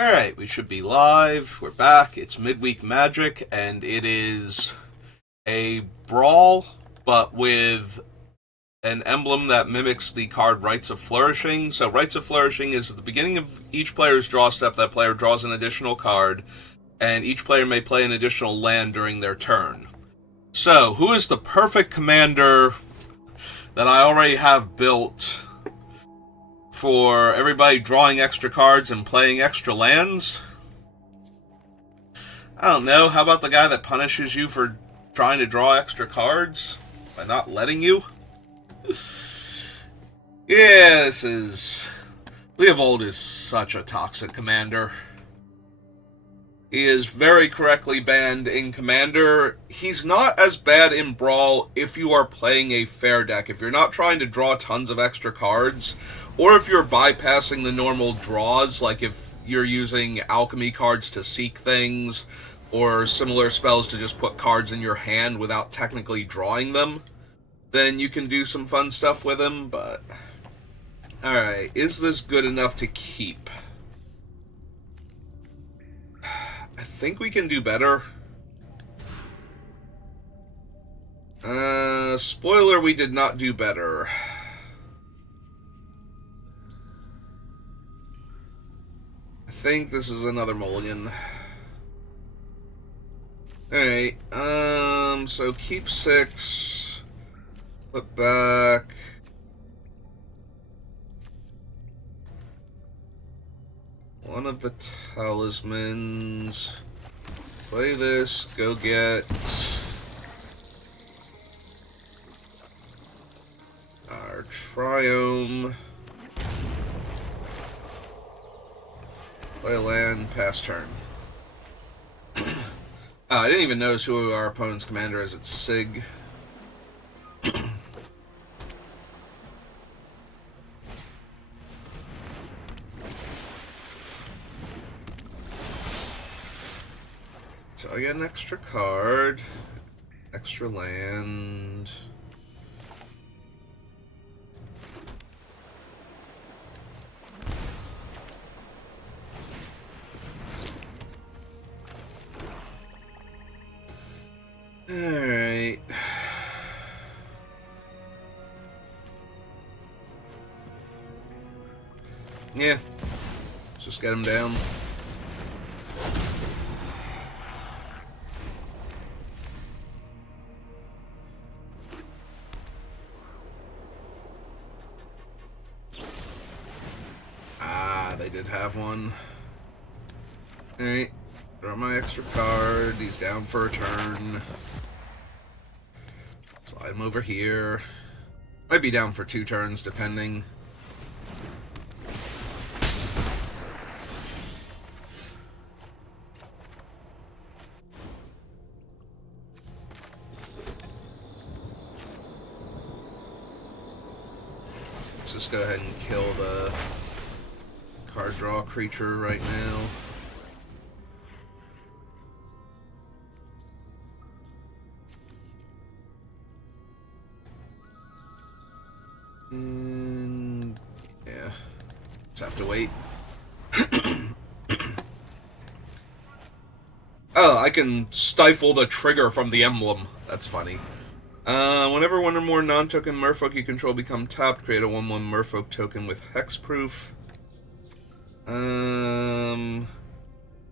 Alright, we should be live. We're back. It's Midweek Magic, and it is a Brawl, but with an emblem that mimics the card Rites of Flourishing. So, Rites of Flourishing is at the beginning of each player's draw step, that player draws an additional card, and each player may play an additional land during their turn. So, who is the perfect commander that I already have built for everybody drawing extra cards and playing extra lands? I don't know. How about the guy that punishes you for trying to draw extra cards by not letting you? Yeah, this is... Leovold is such a toxic commander. He is very correctly banned in Commander. He's not as bad in Brawl if you are playing a fair deck. If you're not trying to draw tons of extra cards, or if you're bypassing the normal draws, like if you're using alchemy cards to seek things, or similar spells to just put cards in your hand without technically drawing them, then you can do some fun stuff with him, but... Alright, is this good enough to keep? I think we can do better. Spoiler, we did not do better. I think this is another mulligan. Alright, so keep 6. Put back. One of the talismans. Play this, go get our Triome. Play a land, pass turn. I didn't even notice who our opponent's commander is. It's Sig. So I get an extra card, extra land. Alright. Yeah. Let's just get him down. They did have one. Alright. Draw my extra card. He's down for a turn. Slide him over here. Might be down for 2 turns, depending. Let's just go ahead and kill the card draw creature right now. And yeah, just have to wait. Oh, I can stifle the trigger from the emblem. That's funny. Whenever one or more non-token merfolk you control become tapped, create a 1/1 merfolk token with hexproof.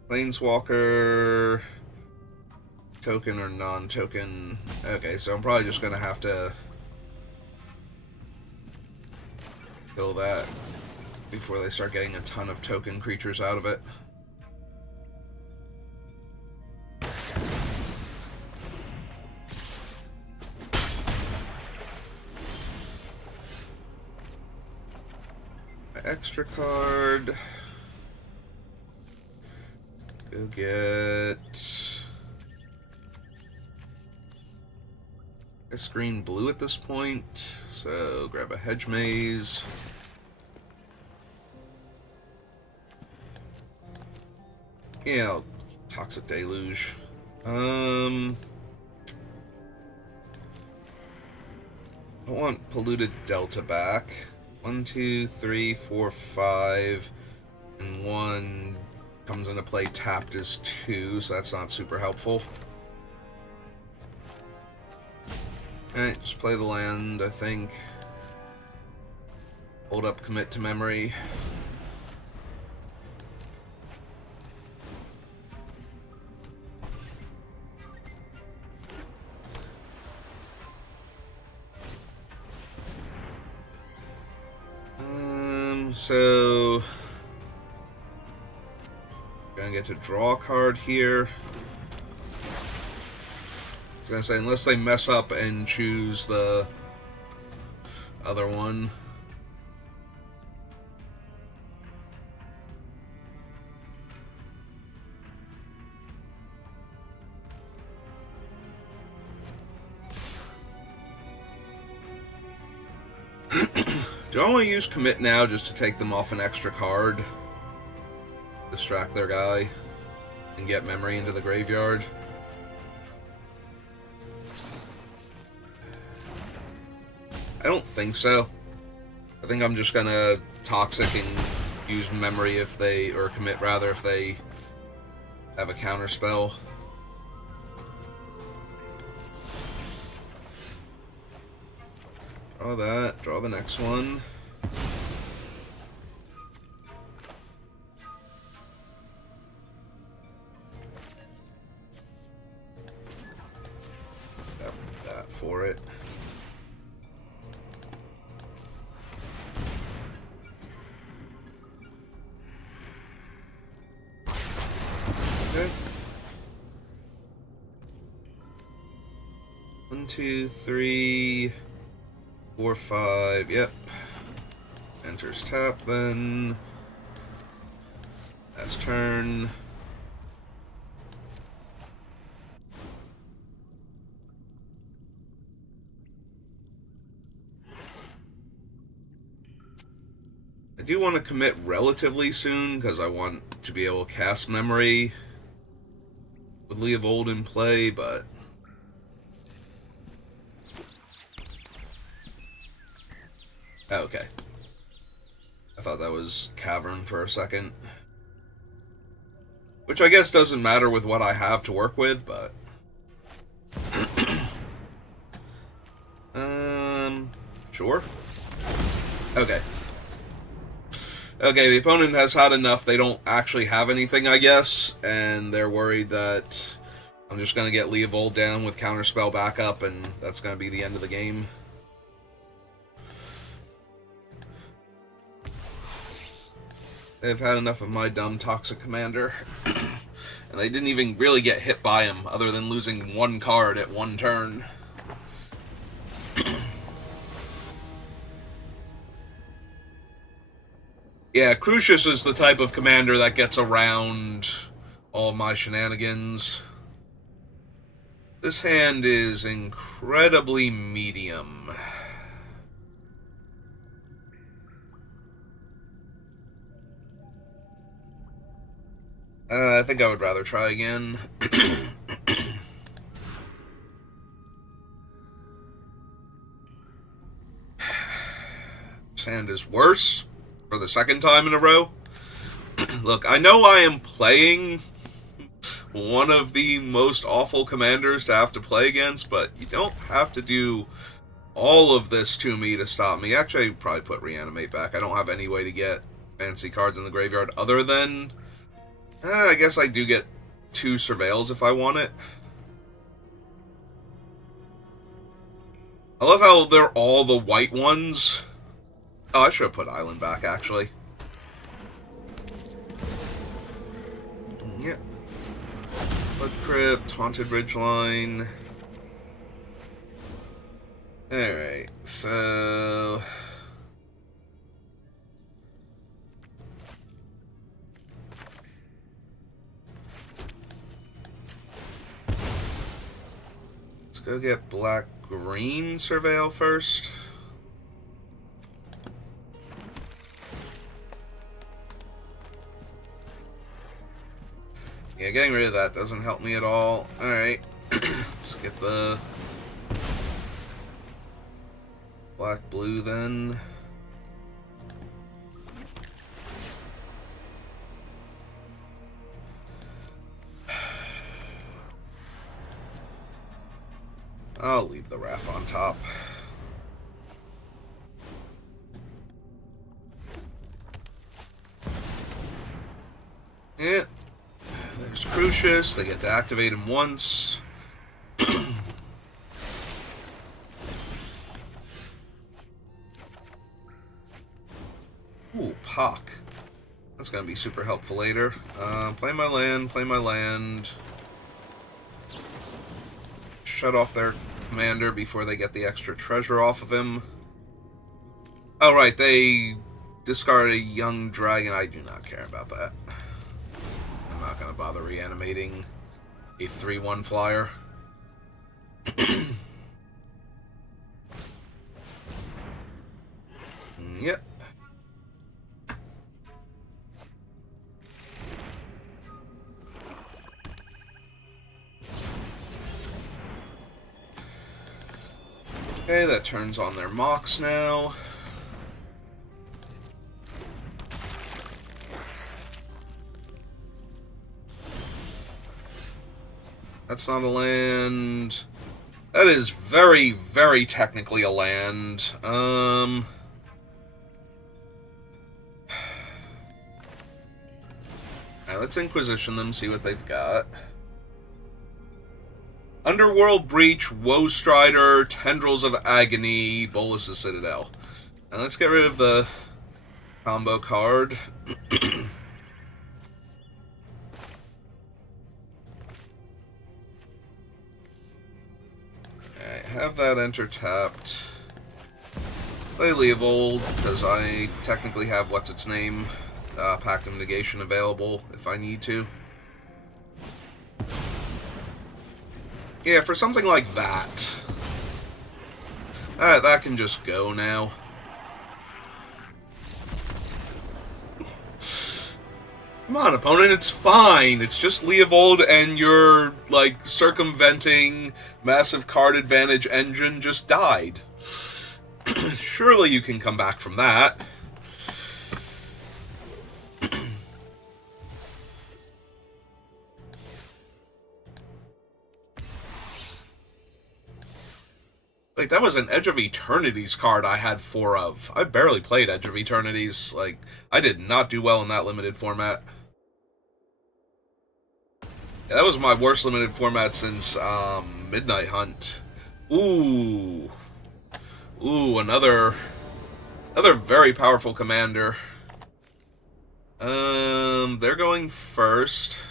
Planeswalker token or non-token. Okay, so I'm probably just gonna have to kill that before they start getting a ton of token creatures out of it. Extra card. Go get a screen blue at this point, so grab a hedge maze. Yeah, toxic deluge. I want polluted delta back. 1, 2, 3, 4, 5, and 1 comes into play tapped as 2, so that's not super helpful. Alright, just play the land, I think. Hold up, commit to memory. So gonna get to draw a card here. I was gonna say, unless they mess up and choose the other one. Do I want to use commit now just to take them off an extra card? Distract their guy and get memory into the graveyard? I don't think so. I think I'm just gonna toxic and use memory if they, or commit rather, if they have a counter spell. Draw that, draw the next one. Got that for it. Okay. 1, 2, 3... 4, 5, yep. Enters tap, then. That's turn. I do want to commit relatively soon, because I want to be able to cast memory with Leovold in play, but... Oh, okay. I thought that was Cavern for a second. Which I guess doesn't matter with what I have to work with, but... Sure. Okay. Okay, the opponent has had enough. They don't actually have anything, I guess, and they're worried that I'm just going to get Leovold down with Counterspell backup, and that's going to be the end of the game. They've had enough of my dumb toxic commander. And they didn't even really get hit by him, other than losing one card at one turn. Yeah, Crucius is the type of commander that gets around all my shenanigans. This hand is incredibly medium. I think I would rather try again. This hand is worse for the second time in a row. Look, I know I am playing one of the most awful commanders to have to play against, but you don't have to do all of this to me to stop me. Actually, I'd probably put Reanimate back. I don't have any way to get fancy cards in the graveyard other than... I guess I do get 2 Surveils if I want it. I love how they're all the white ones. Oh, I should have put Island back, actually. Yep. Blood Crypt, Haunted Ridgeline. Alright, so... let's go get black-green Surveil first. Yeah, getting rid of that doesn't help me at all. Alright. Let's get the black-blue then. I'll leave the Wrath on top. Yeah. There's Crucius. They get to activate him once. Ooh, Pock. That's going to be super helpful later. Play my land, play my land. Shut off their commander before they get the extra treasure off of him. Oh, right, they discard a young dragon. I do not care about that. I'm not going to bother reanimating a 3/1 flyer. Yep. Okay, that turns on their mocks now. That's not a land. That is very, very technically a land. Alright, let's Inquisition them, see what they've got. Underworld Breach, Woe Strider, Tendrils of Agony, Bolus's Citadel. And let's get rid of the combo card. Alright, have that enter tapped. Play Leovold, because I technically have what's-its-name, Pact of Negation available if I need to. Yeah, for something like that. That can just go now. Come on, opponent, it's fine. It's just Leovold and your, like, circumventing massive card advantage engine just died. Surely you can come back from that. Like, that was an Edge of Eternities card I had 4 of. I barely played Edge of Eternities. Like, I did not do well in that limited format. Yeah, that was my worst limited format since, Midnight Hunt. Ooh. Ooh, another very powerful commander. They're going first.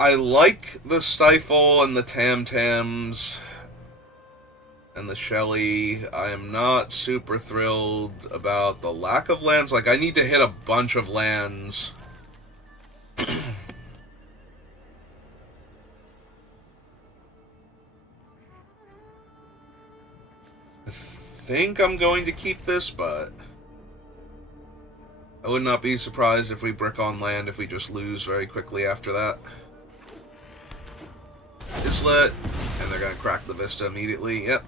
I like the Stifle and the Tam-Tams and the Shelly. I am not super thrilled about the lack of lands. Like, I need to hit a bunch of lands. I think I'm going to keep this, but I would not be surprised if we brick on land if we just lose very quickly after that. Islet, and they're going to crack the Vista immediately. Yep.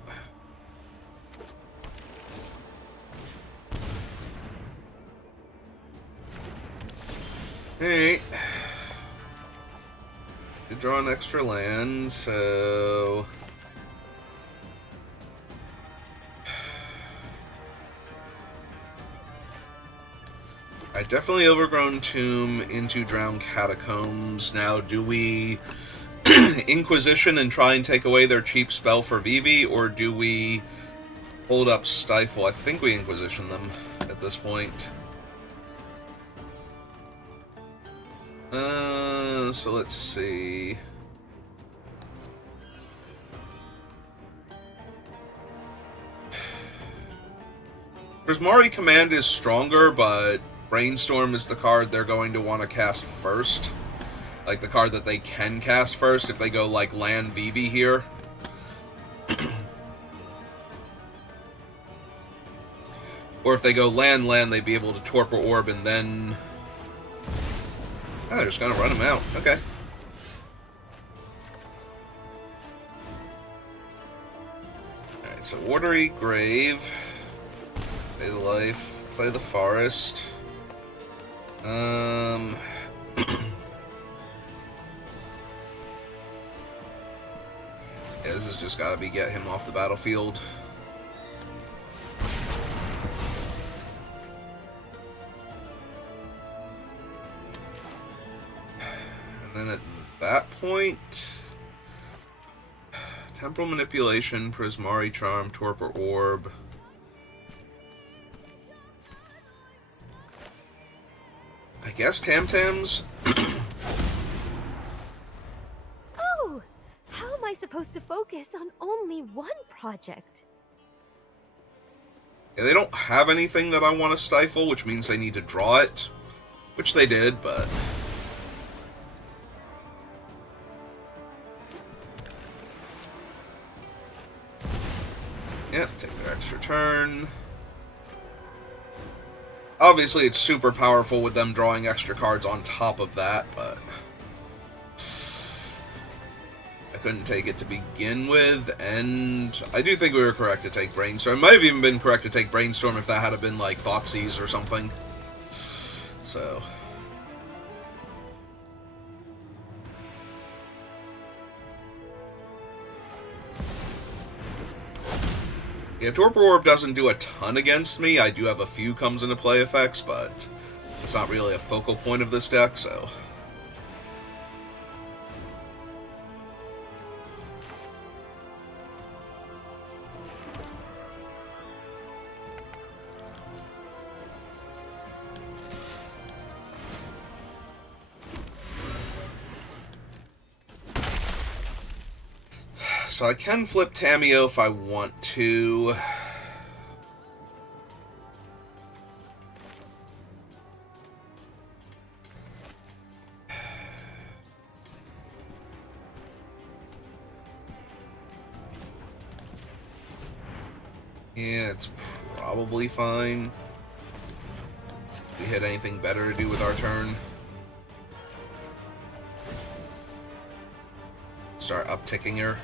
Alright. Did draw an extra land, so I definitely Overgrown Tomb into Drowned Catacombs. Now, do we Inquisition and try and take away their cheap spell for Vivi, or do we hold up Stifle? I think we Inquisition them at this point. So let's see. Prismari Command is stronger, but Brainstorm is the card they're going to want to cast first. Like, the card that they can cast first if they go, like, land Vivi here. Or if they go land, they'd be able to Torpor Orb and then... Oh, they're just gonna run him out. Okay. Alright, so Watery Grave. Play the Life. Play the Forest. Yeah, this has just got to be get him off the battlefield. And then at that point, Temporal Manipulation, Prismari Charm, Torpor Orb. I guess Tam-Tams? Oh! How am I supposed to focus on only one project? Yeah, they don't have anything that I want to stifle, which means they need to draw it. Which they did, but... Yep, take their extra turn. Obviously, it's super powerful with them drawing extra cards on top of that, but... I couldn't take it to begin with, and I do think we were correct to take Brainstorm. It might have even been correct to take Brainstorm if that had been, like, Thoughtseize or something. So... Yeah, Torpor Orb doesn't do a ton against me. I do have a few comes into play effects, but it's not really a focal point of this deck, so... So I can flip Tamiyo if I want to. Yeah, it's probably fine. If we hit anything better to do with our turn. Start upticking her.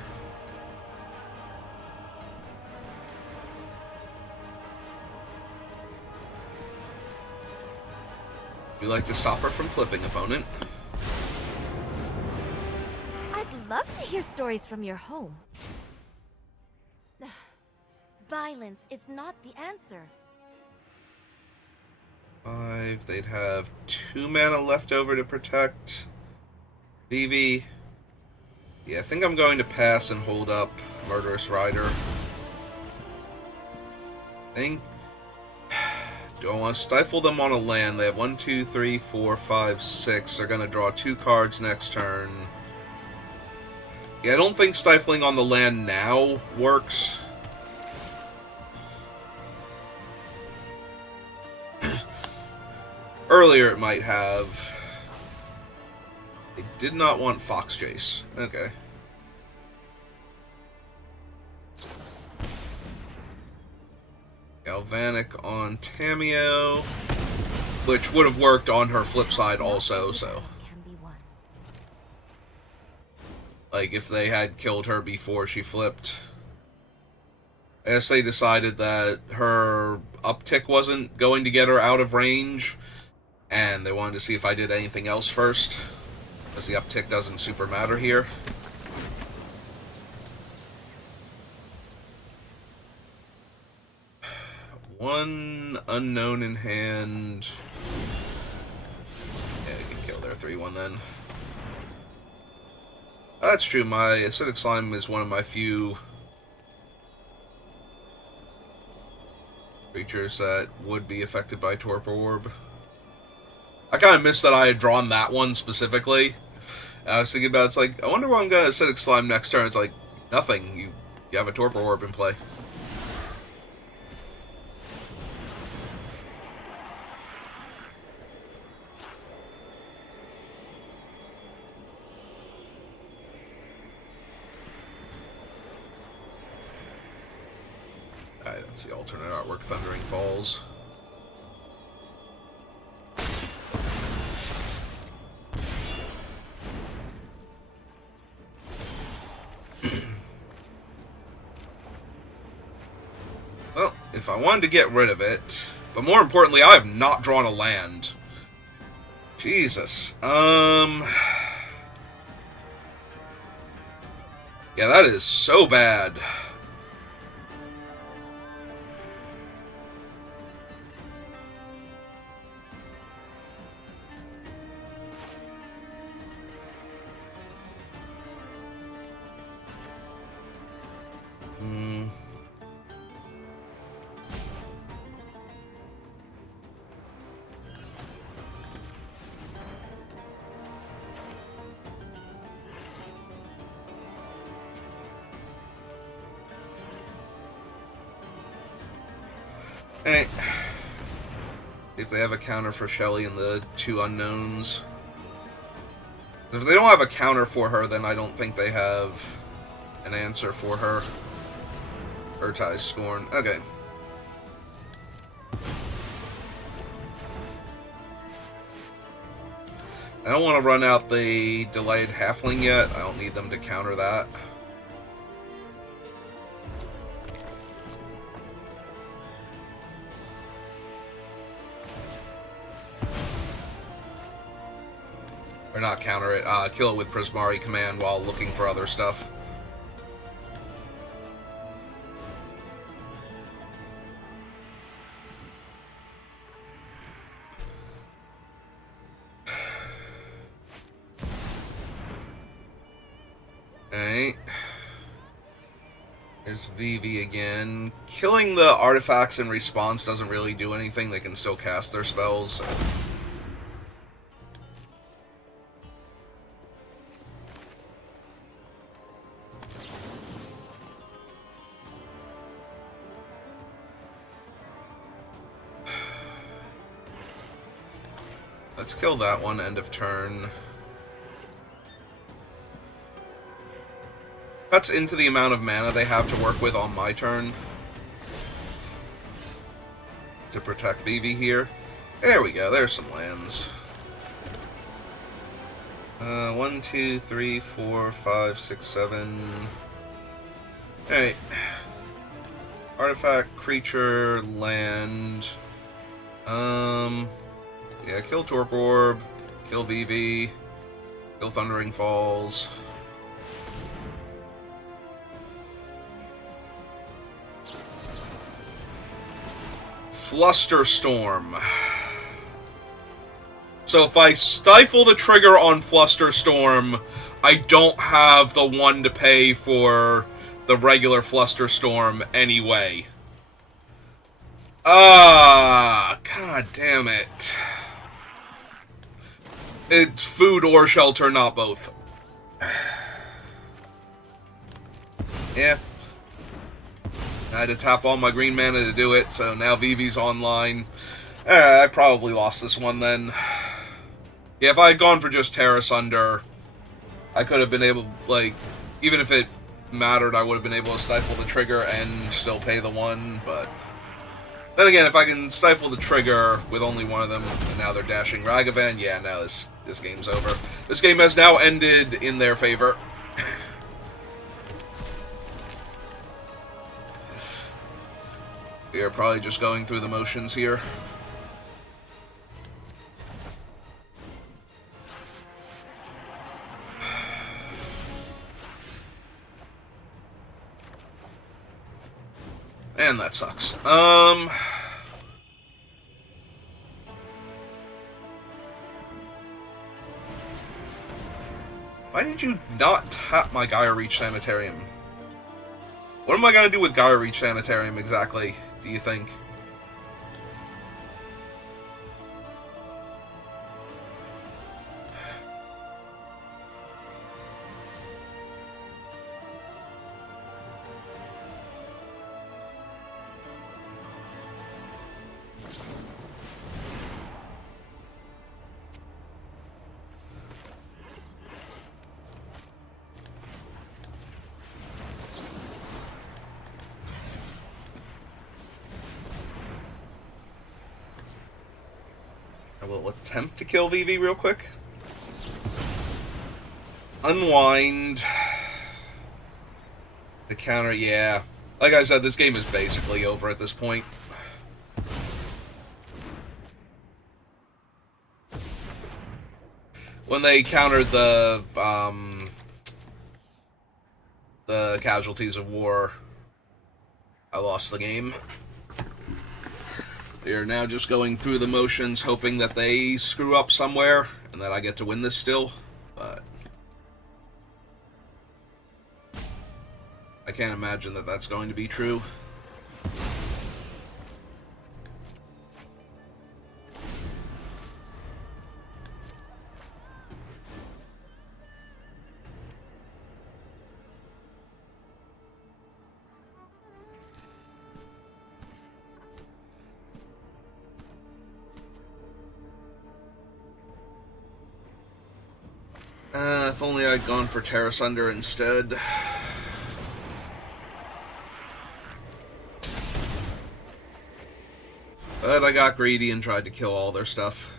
We like to stop her from flipping, opponent. I'd love to hear stories from your home. Violence is not the answer. 5, they'd have 2 mana left over to protect. Vivi. Yeah, I think I'm going to pass and hold up Murderous Rider. Do I want to stifle them on a land? They have 1, 2, 3, 4, 5, 6. They're going to draw 2 cards next turn. Yeah, I don't think stifling on the land now works. Earlier it might have. They did not want Fox Chase. Okay. Galvanic on Tamiyo, which would have worked on her flip side also, so. Like, if they had killed her before she flipped. I guess they decided that her uptick wasn't going to get her out of range, and they wanted to see if I did anything else first, because the uptick doesn't super matter here. One unknown in hand. Yeah, you can kill their 3-1 then. That's true, my Acidic Slime is one of my few creatures that would be affected by Torpor Orb. I kind of missed that I had drawn that one specifically. And I was thinking about it's like, I wonder what I'm going to Acidic Slime next turn. It's like, nothing. You have a Torpor Orb in play. Alright, that's the alternate artwork, Thundering Falls. Well, if I wanted to get rid of it, but more importantly, I have not drawn a land. Jesus. Yeah, Yeah, that is so bad. Hey, if they have a counter for Shelly and the two unknowns. If they don't have a counter for her, then I don't think they have an answer for her. Urtai's Scorn. Okay. I don't want to run out the delayed halfling yet. I don't need them to counter that. Or not counter it, kill it with Prismari command while looking for other stuff. Alright. There's Vivi again. Killing the artifacts in response doesn't really do anything. They can still cast their spells. Let's kill that one, end of turn. Cuts into the amount of mana they have to work with on my turn. To protect Vivi here. There we go, there's some lands. 1, 2, 3, 4, 5, 6, 7. Alright. Artifact, creature, land. Yeah, kill Torp Orb, kill Vivi, kill Thundering Falls. Flusterstorm. So if I stifle the trigger on Flusterstorm, I don't have the one to pay for the regular Flusterstorm anyway. Ah, god damn it. It's food or shelter, not both. Yeah. I had to tap all my green mana to do it, so now Vivi's online. I probably lost this one then. Yeah, if I had gone for just Terra Sunder, I could have been able, like, even if it mattered, I would have been able to stifle the trigger and still pay the one, but... Then again, if I can stifle the trigger with only one of them, and now they're dashing Ragavan, yeah, now this game's over. This game has now ended in their favor. We are probably just going through the motions here. And that sucks. Why did you not tap my Gaia Reach Sanitarium? What am I gonna do with Gaia Reach Sanitarium exactly, do you think? I will attempt to kill Vivi real quick. Unwind. The counter, yeah. Like I said, this game is basically over at this point. When they countered the the casualties of war, I lost the game. We are now just going through the motions, hoping that they screw up somewhere, and that I get to win this still, but I can't imagine that that's going to be true. If only I'd gone for Terra Sunder instead. But I got greedy and tried to kill all their stuff.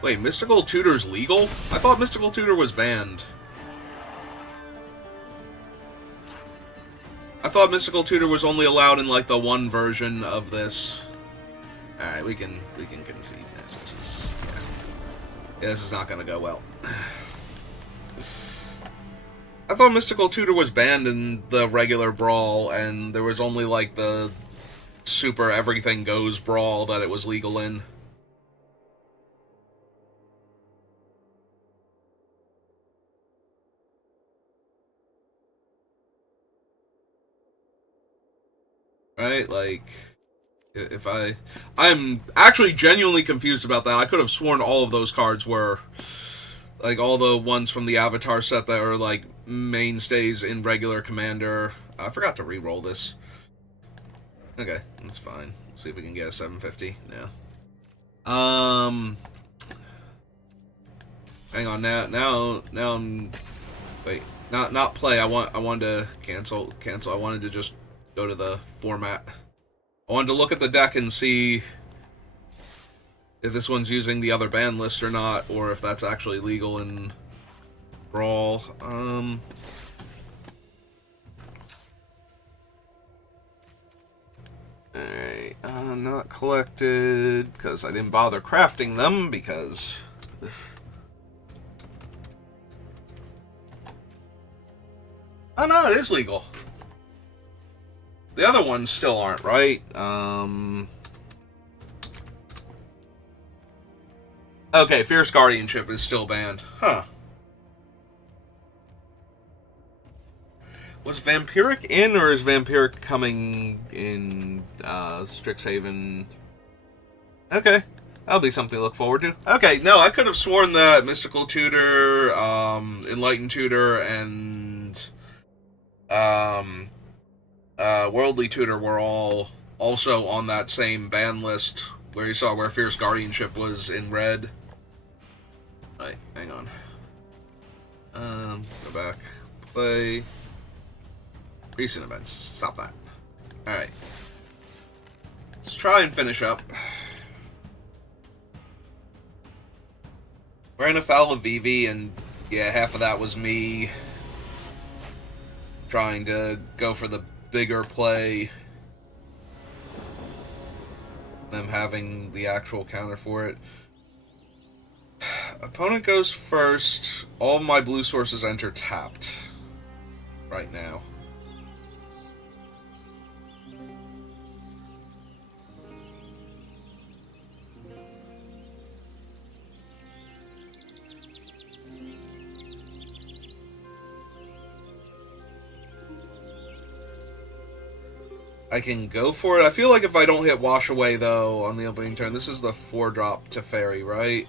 Wait, Mystical Tutor's legal? I thought Mystical Tutor was banned. I thought Mystical Tutor was only allowed in like the one version of this. All right, we can concede. This is this is not gonna go well. I thought Mystical Tutor was banned in the regular Brawl, and there was only like the Super Everything Goes Brawl that it was legal in. Right, like, if I'm actually genuinely confused about that. I could have sworn all of those cards were, like, all the ones from the Avatar set that are, like, mainstays in regular Commander. I forgot to re-roll this. Okay, that's fine. Let's see if we can get a 750. Yeah. Hang on, now I'm, wait, not play. I wanted to cancel. I wanted to just go to the format. I wanted to look at the deck and see if this one's using the other ban list or not, or if that's actually legal in Brawl. Alright, not collected, because I didn't bother crafting them, because oh no, it is legal. The other ones still aren't, right? Okay, Fierce Guardianship is still banned. Huh. Was Vampiric in, or is Vampiric coming in Strixhaven? Okay. That'll be something to look forward to. Okay, no, I could have sworn that Mystical Tutor, Enlightened Tutor, and Worldly Tutor were all also on that same ban list where you saw where Fierce Guardianship was in red. Wait, hang on. Go back. Play. Recent events. Stop that. Alright. Let's try and finish up. Ran afoul of Vivi, and yeah, half of that was me trying to go for the bigger play, them having the actual counter for it. Opponent goes first. All of my blue sources enter tapped right now. I can go for it. I feel like if I don't hit Wash Away, though, on the opening turn, this is the 4-drop to Fairy, right?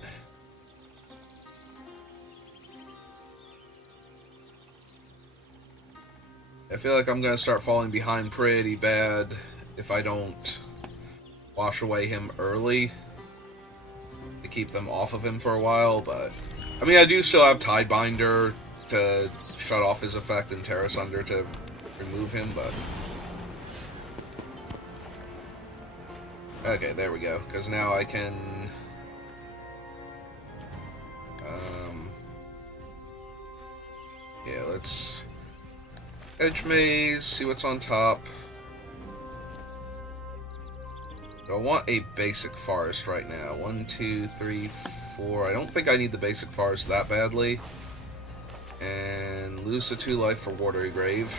I feel like I'm going to start falling behind pretty bad if I don't Wash Away him early to keep them off of him for a while, but I mean, I do still have Tidebinder to shut off his effect and Terra Sunder to remove him, but okay, there we go, because now I can yeah, let's Edge Maze, see what's on top. I want a basic forest right now. 1, 2, 3, 4. I don't think I need the basic forest that badly. And lose the 2 life for Watery Grave.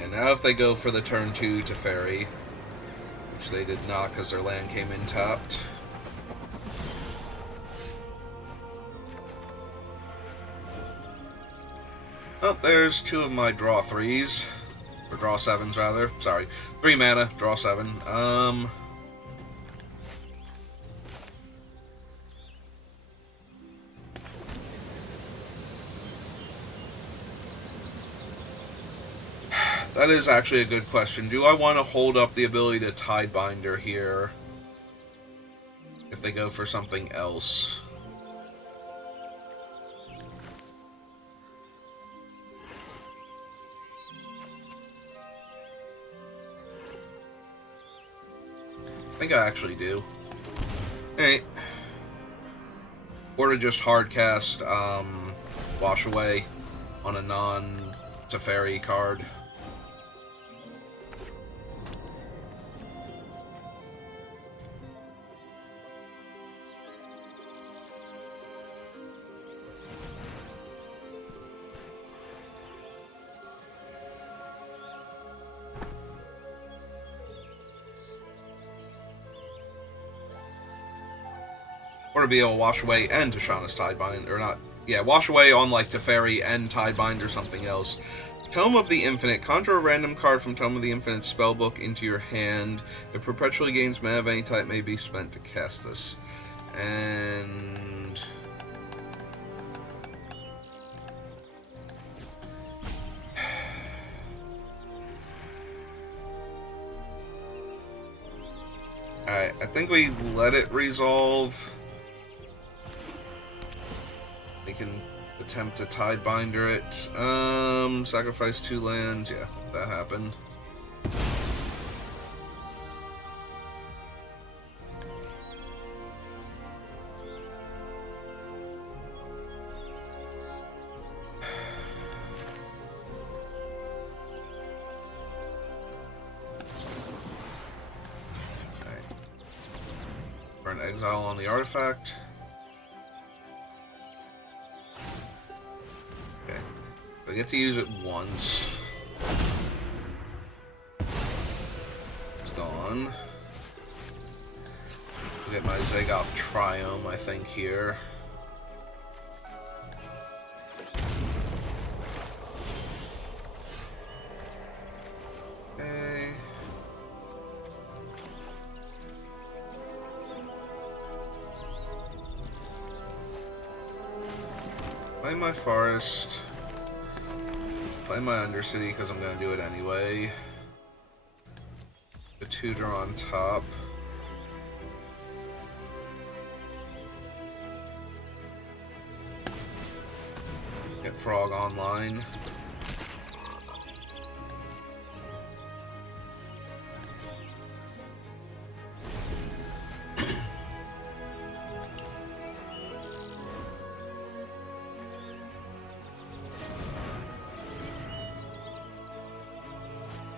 And now if they go for the turn 2 to Fairy, which they did not because their land came in tapped. Oh, there's 2 of my draw 3s. Or draw 7s, rather. Sorry. 3 mana, draw 7. That is actually a good question. Do I want to hold up the ability to Tidebinder here if they go for something else? I think I actually do. Alright. Or to just hardcast Wash Away on a non-Teferi card. Or to be able to Wash Away and Tishana's Tidebind, or not, yeah, Wash Away on like Teferi and Tidebind or something else. Tome of the Infinite. Conjure a random card from Tome of the Infinite spellbook into your hand. It perpetually gains mana of any type may be spent to cast this. And... Alright, I think we let it resolve. We can attempt to Tidebinder it. Sacrifice 2 lands. Yeah, that happened. Alright. Burn exile on the artifact. I get to use it once. It's gone. I'll get my Zagoth Triome, I think, here. Okay. Play my forest. Play my Undercity because I'm going to do it anyway. The tutor on top. Get Frog online.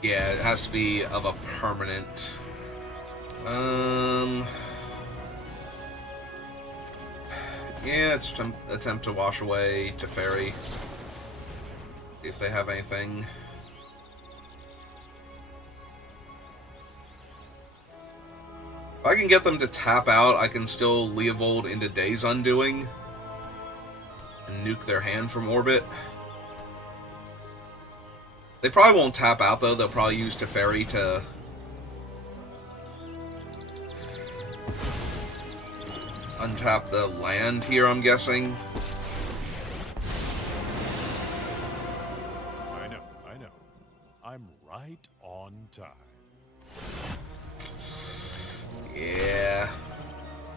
Yeah, it has to be of a permanent. Yeah, it's attempt to Wash Away Teferi. See if they have anything. If I can get them to tap out, I can still Leovold into Days Undoing and nuke their hand from orbit. They probably won't tap out, though. They'll probably use Teferi to... untap the land here, I'm guessing. I know. I'm right on time. Yeah.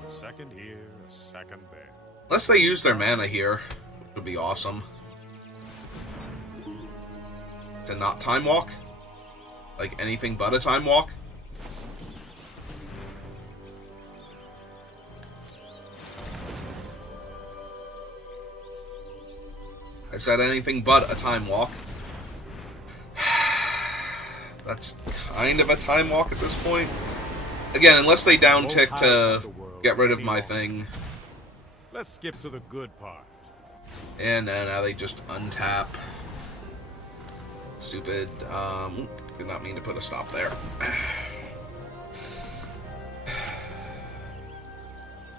Second here, second there. Unless they use their mana here, which would be awesome. To not Time Walk? Like anything but a Time Walk? I said anything but a Time Walk. That's kind of a time walk at this point. Again, unless they down tick to get rid of my thing. Let's skip to the good part. And now they just untap. Stupid. Did not mean to put a stop there.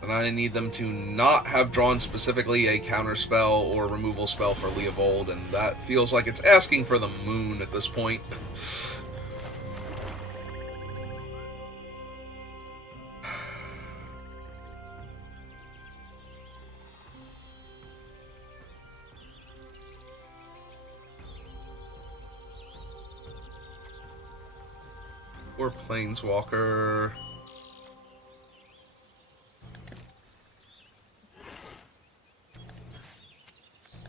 And I need them to not have drawn specifically a counter spell or removal spell for Leovold, and that feels like it's asking for the moon at this point. Or Planeswalker.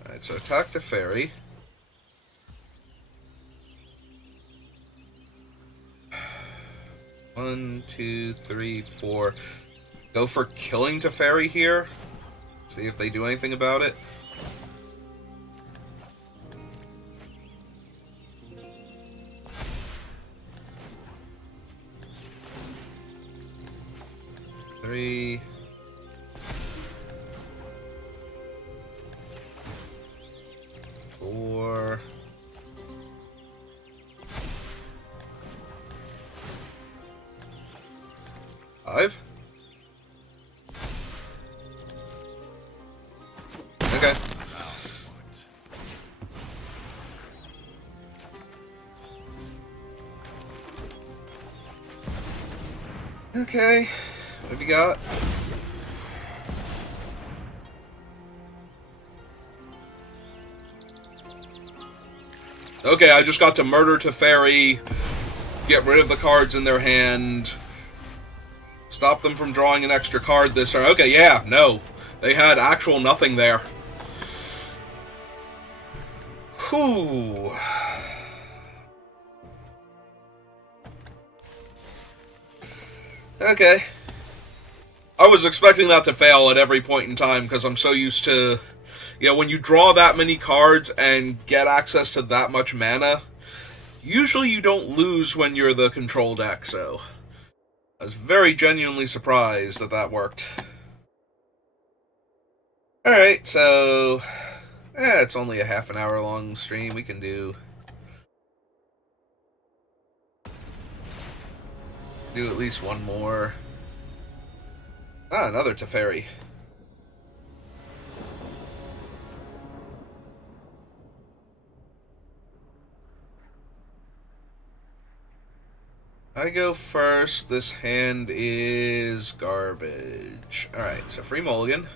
Alright, so attack to Fairy. One, two, three, four. Go for killing to Fairy here. See if they do anything about it. Three. Four. Five. Okay. Okay. What have you got? Okay, I just got to murder Teferi, get rid of the cards in their hand, stop them from drawing an extra card this turn. Okay, yeah, no. They had actual nothing there. Whew. Okay. I was expecting that to fail at every point in time because I'm so used to, you know, when you draw that many cards and get access to that much mana, usually you don't lose when you're the control deck, so I was very genuinely surprised that that worked. Alright, so it's only a half an hour long stream. We can do at least one more. Ah, another Teferi. I go first. This hand is garbage. Alright, so free mulligan.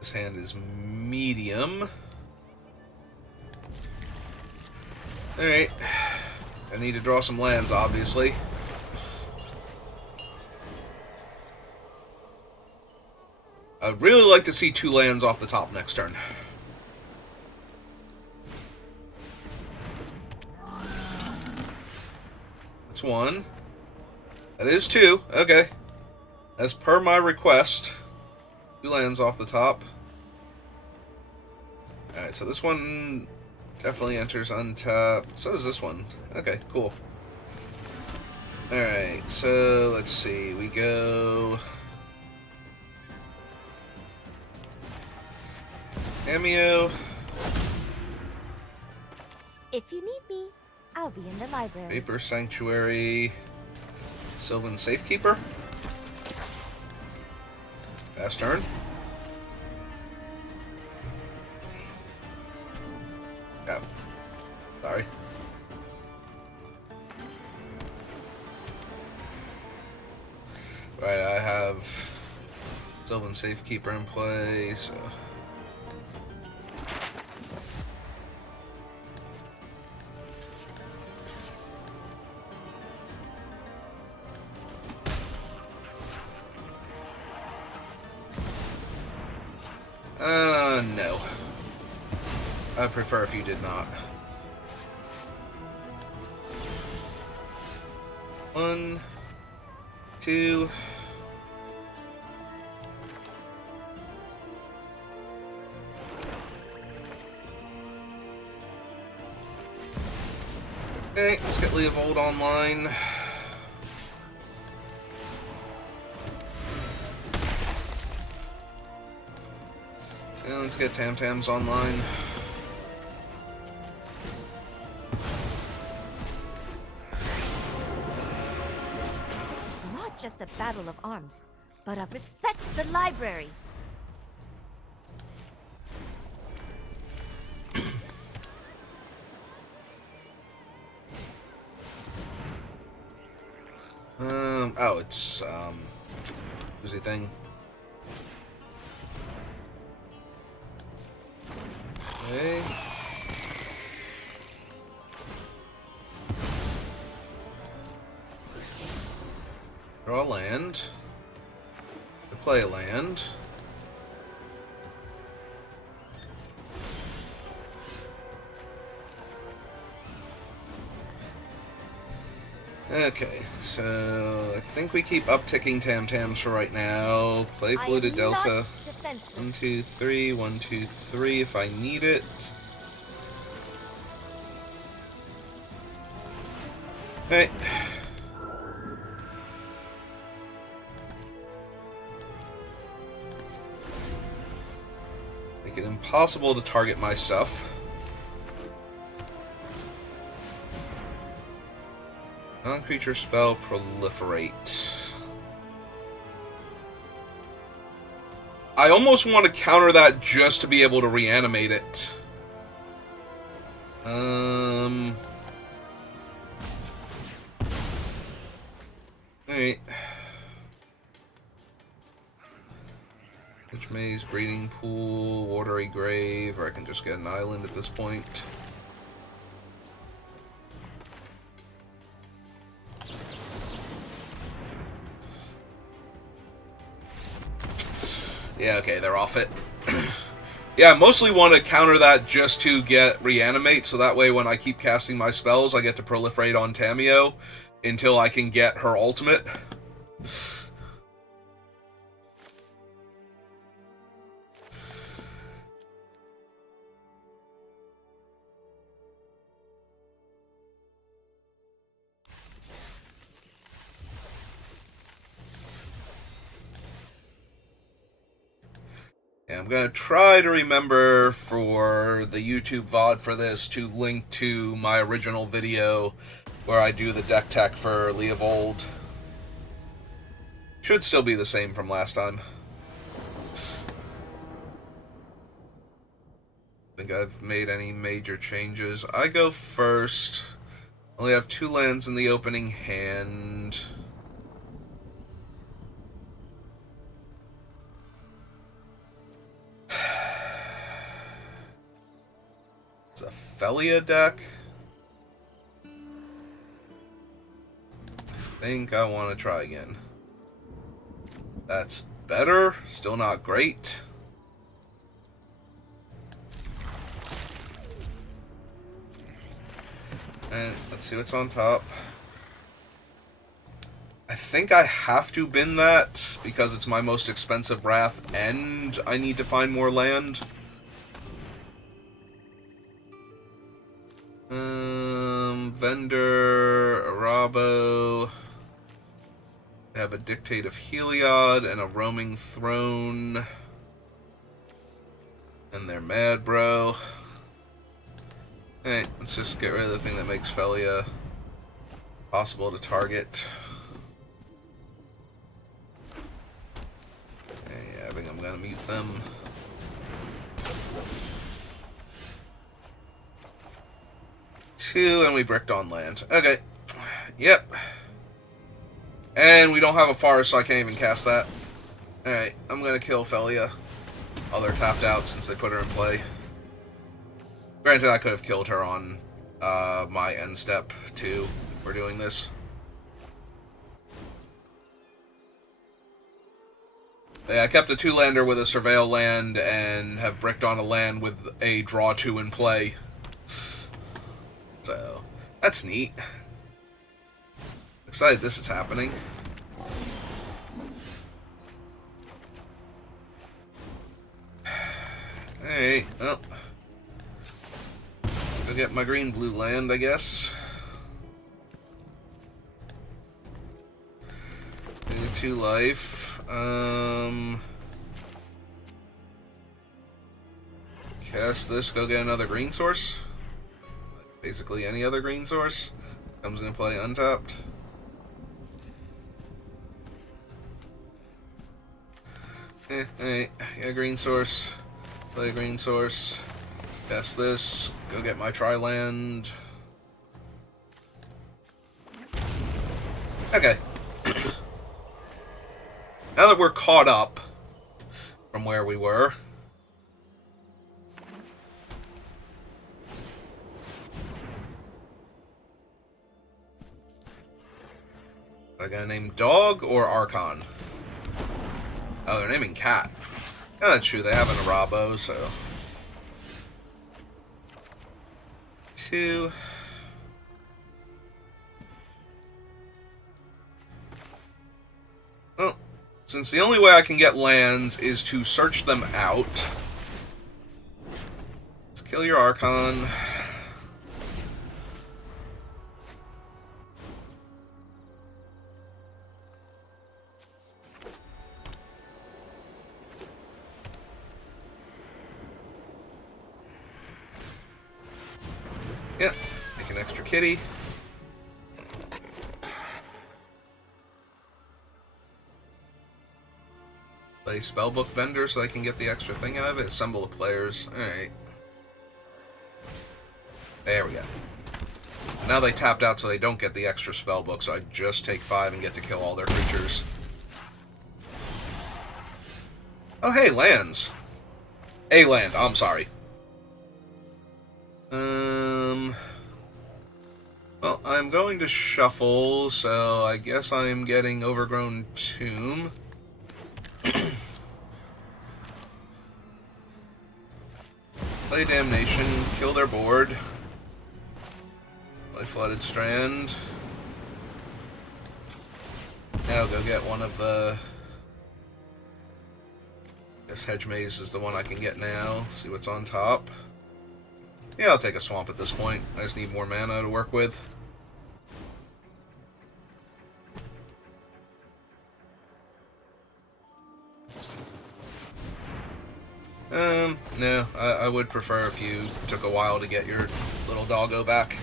This hand is medium. Alright. I need to draw some lands, obviously. I'd really like to see 2 lands off the top next turn. That's 1. That is 2. Okay. As per my request, 2 lands off the top. Alright, so this one definitely enters untapped. So does this one. Okay, cool. Alright, so let's see. We go Cameo. If you need me, I'll be in the library. Vapor Sanctuary. Sylvan Safekeeper. Fast turn. Yeah. Sorry. Right, I have Sylvan Safekeeper in play, so no. I prefer if you did not. 1, 2. Let's get Leovold online. And let's get Tam-Tams online. This is not just a battle of arms, but of respect the library. Oh, it's, who's the thing? Okay. Draw a land. Play a land. Okay, so I think we keep upticking Tam-Tams for right now. Play Polluted Delta. 1, 2, 3, 1, 2, 3 if I need it. Okay. Make it impossible to target my stuff. Non-creature spell, Proliferate. I almost want to counter that just to be able to reanimate it. Alright. Witch Maze, Breeding Pool, Watery Grave, or I can just get an island at this point. Yeah, okay, they're off it. Yeah, I mostly want to counter that just to get Reanimate, so that way when I keep casting my spells, I get to Proliferate on Tamio until I can get her ultimate. Yeah, I'm going to try to remember for the YouTube VOD for this to link to my original video where I do the deck tech for Leovold. Should still be the same from last time. Think I've made any major changes. I go first. Only have 2 lands in the opening hand. It's a Felia deck. I think I want to try again. That's better. Still not great. And let's see what's on top. I think I have to bin that because it's my most expensive Wrath and I need to find more land. Vendor, Arabo. I have a Dictate of Heliod and a Roaming Throne. And they're mad, bro. Alright, let's just get rid of the thing that makes Felia possible to target. Okay, yeah, I think I'm gonna mute them. Two, and we bricked on land. Okay. Yep. And we don't have a forest, so I can't even cast that. Alright, I'm gonna kill Felia. Oh, they're tapped out since they put her in play. Granted, I could have killed her on my end step, too, if we're doing this. But yeah, I kept a 2-lander with a Surveil land and have bricked on a land with a draw 2 in play. So, that's neat. Excited this is happening. Alright, well. Go get my green-blue land, I guess. 2 life. Cast this, go get another green source. Basically any other green source. Comes into play untapped. Alright, yeah, green source. Play a green source. Cast this, go get my tri-land. Okay. Now that we're caught up from where we were, are they gonna name Dog or Archon? Oh, they're naming Cat. Yeah, that's true. They have an Arabo, so 2. Well, since the only way I can get lands is to search them out, let's kill your Archon. Yep, make an extra kitty. Play Spellbook Vendor so I can get the extra thing out of it. Assemble the players. Alright. There we go. Now they tapped out so they don't get the extra spellbook, so I just take 5 and get to kill all their creatures. Oh hey, lands. A land, I'm sorry. Well, I'm going to shuffle, so I guess I'm getting Overgrown Tomb. Play Damnation, kill their board. Play Flooded Strand. Now go get one of the... I guess Hedge Maze is the one I can get now. See what's on top. Yeah, I'll take a swamp at this point. I just need more mana to work with. No, I would prefer if you took a while to get your little doggo back.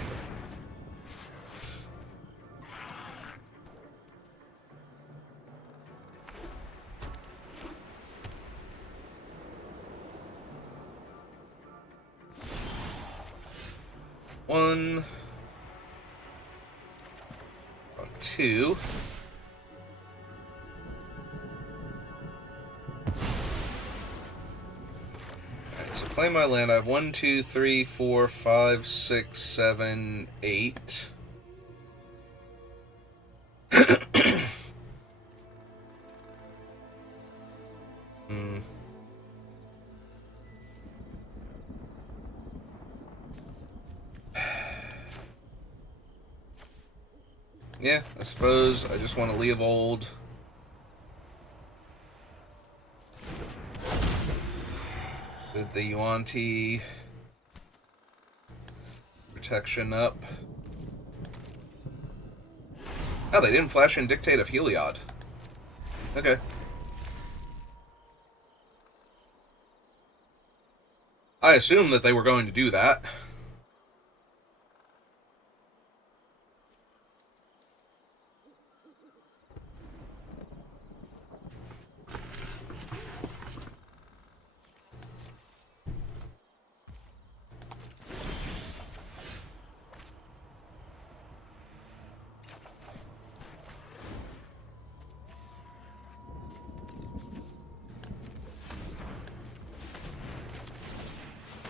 One, 2. Alright, so play my land. I have 1, 2, 3, 4, 5, 6, 7, 8. Yeah, I suppose I just want to leave old. With the Yuan-Ti protection up. Oh, they didn't flash in Dictate of Heliod. Okay. I assumed that they were going to do that.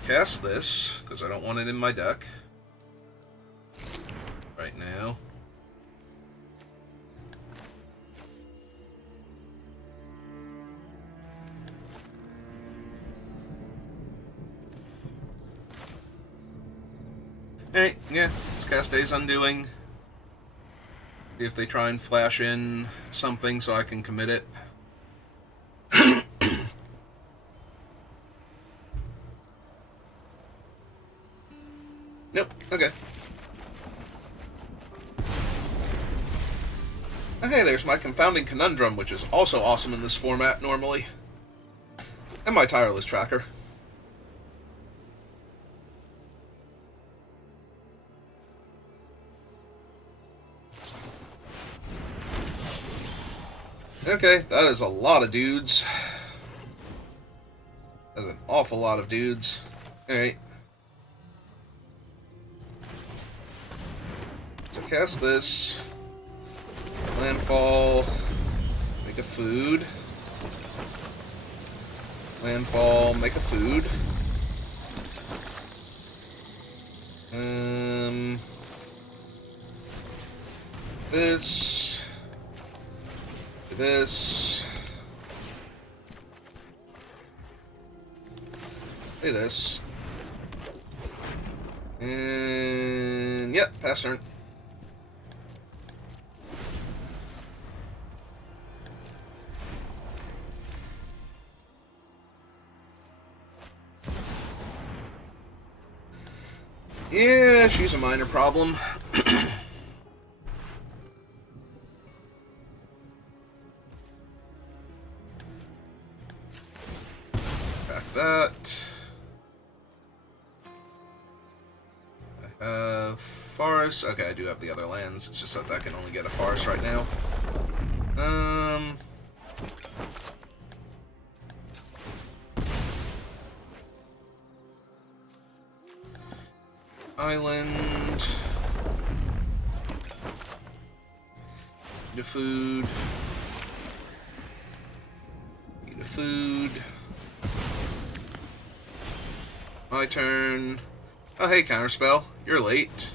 Cast this, because I don't want it in my deck right now. Hey, yeah, let's cast Days Undoing. See if they try and flash in something so I can commit it. Nope, okay. Oh, hey, there's my confounding conundrum, which is also awesome in this format normally. And my tireless tracker. Okay, that is a lot of dudes. That's an awful lot of dudes. Alright. So cast this. Landfall. Make a food. Landfall. Make a food. This. This. Do this. And yep, pass turn. Yeah, she's a minor problem. Back that. I have forest. Okay, I do have the other lands. It's just that I can only get a forest right now. Island. Eat a food. Eat a food. My turn. Oh, hey, counterspell. You're late.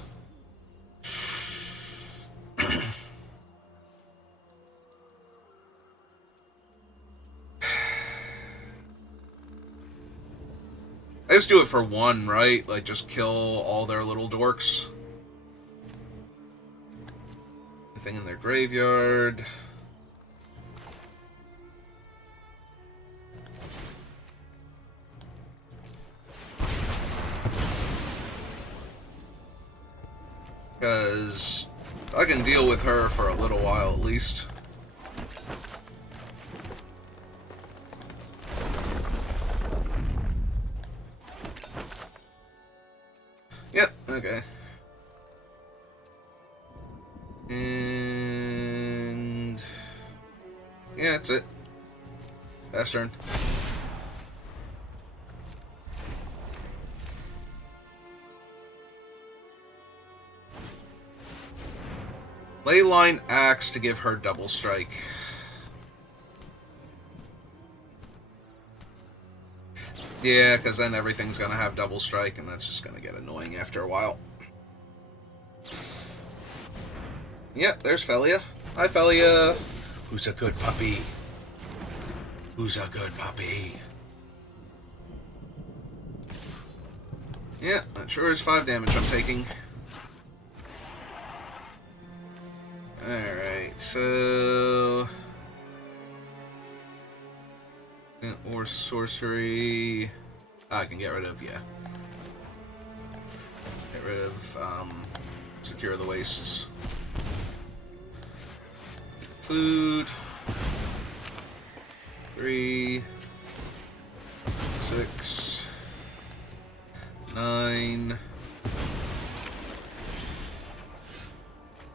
I just do it for one, right? Like, just kill all their little dorks. Anything in their graveyard. Because I can deal with her for a little while at least. Yep, okay. And yeah, that's it. Last turn. Leyline Axe to give her double strike. Yeah, because then everything's going to have double strike, and that's just going to get annoying after a while. Yep, there's Felia. Hi, Felia. Who's a good puppy? Who's a good puppy? Yeah, that sure is 5 damage I'm taking. Alright, so... or sorcery... I can get rid of, yeah. Get rid of, Secure the Wastes. Food. 3... 6... 9...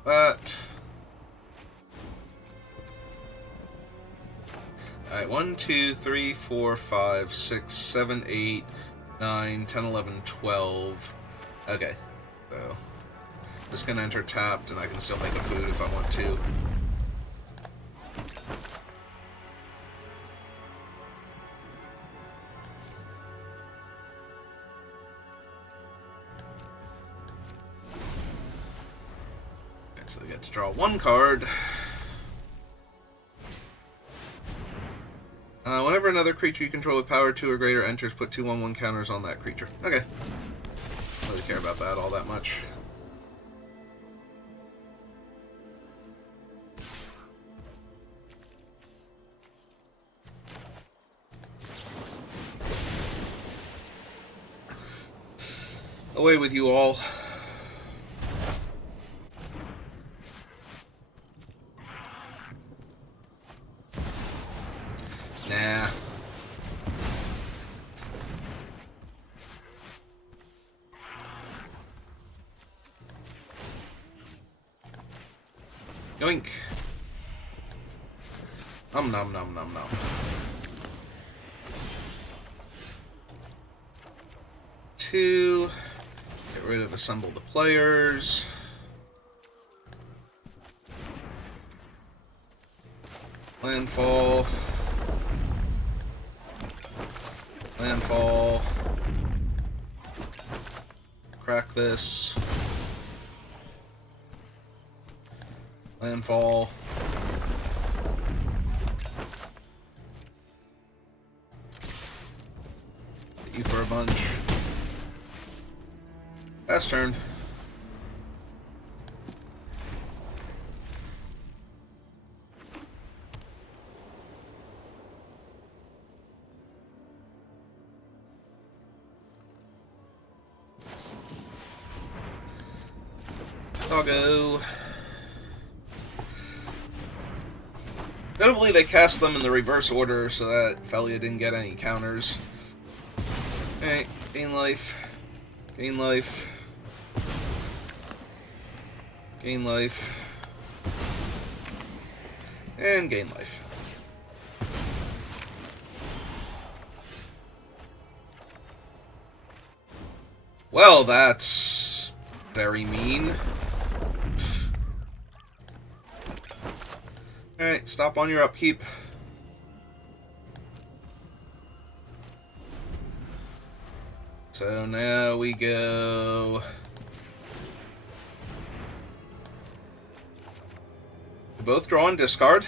That... Alright, 1, 2, 3, 4, 5, 6, 7, 8, 9, 10, 11, 12. Okay, so this can enter tapped, and I can still make a food if I want to. Okay, so I get to draw 1 card. Whenever another creature you control with power 2 or greater enters, put 2/1/1 counters on that creature. Okay. Don't really care about that all that much. Away with you all. Nah. Yoink. Nom nom nom nom nom. Two. Get rid of assemble the players. Landfall. Landfall. Crack this. Landfall. Hit you for a bunch. Last turn. Doggo. Notably, they cast them in the reverse order so that Felia didn't get any counters. Alright, gain life. Gain life. Gain life. And gain life. Well, that's very mean. Alright, stop on your upkeep. So now we go... both draw and discard.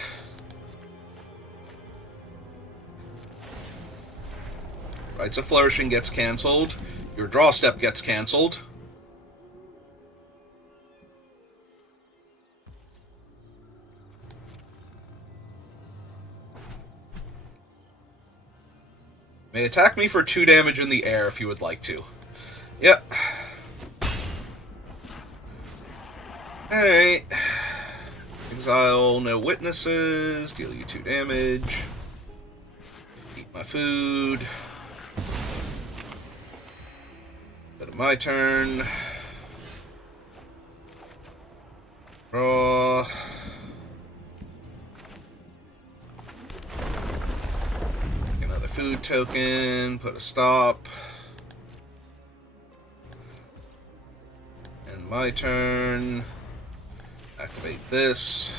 Rites of Flourishing gets cancelled. Your draw step gets cancelled. May attack me for 2 damage in the air if you would like to. Yep. Alright. Exile no witnesses. Deal you 2 damage. Eat my food. Go to my turn. Draw. Food token, put a stop. And my turn. Activate this.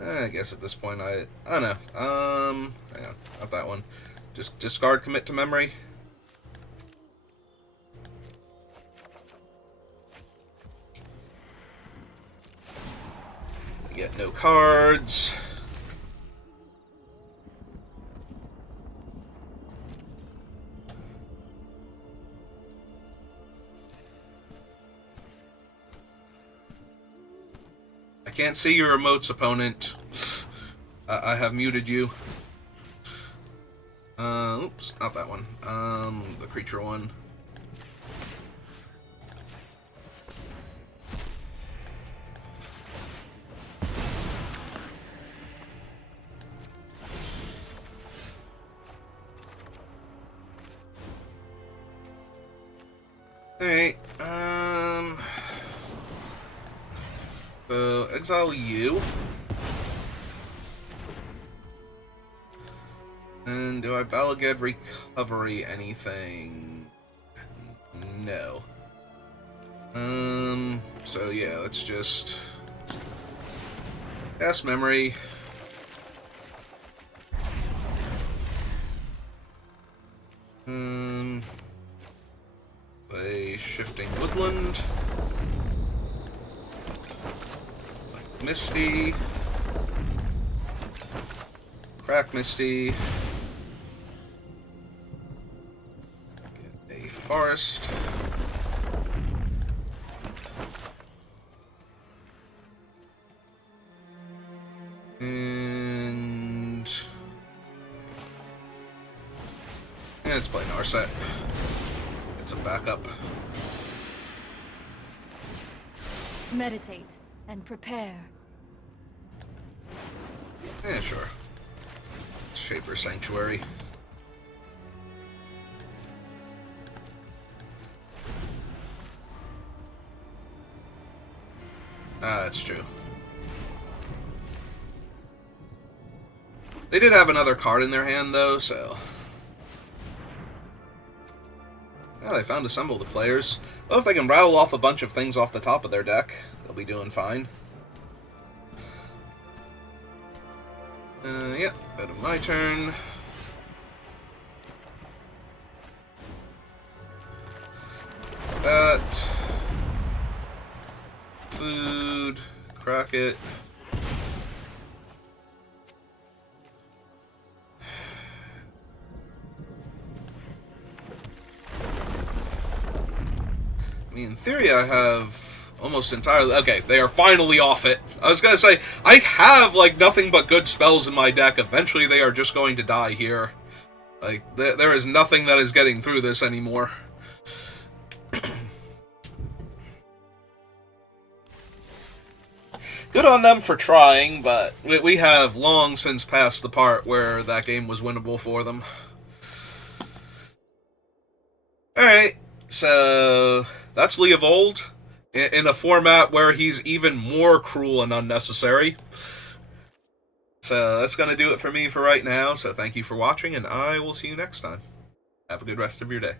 I guess at this point I don't know. Hang on, not that one. Just discard commit to memory. I get no cards. I can't see your remotes, opponent. I have muted you. Oops, not that one. The creature one. Alright, so exile you. And do I Balagad recovery anything? No. So yeah, let's just cast memory. Play Shifting Woodland. Misty. Crack Misty. Get a Forest. And let's play Narset. Get some backup. Meditate and prepare. Yeah, sure. Shaper Sanctuary. Ah, that's true. They did have another card in their hand, though, so... Yeah, they found Assemble the players. Well, if they can rattle off a bunch of things off the top of their deck, they'll be doing fine. Yeah, go to my turn. That. Food. Crockett. I mean, in theory, I have almost entirely... Okay, they are finally off it. I was gonna say, I have, like, nothing but good spells in my deck. Eventually, they are just going to die here. Like, there is nothing that is getting through this anymore. Good on them for trying, but we have long since passed the part where that game was winnable for them. Alright, so that's Leovold in a format where he's even more cruel and unnecessary. So that's going to do it for me for right now, so thank you for watching, and I will see you next time. Have a good rest of your day.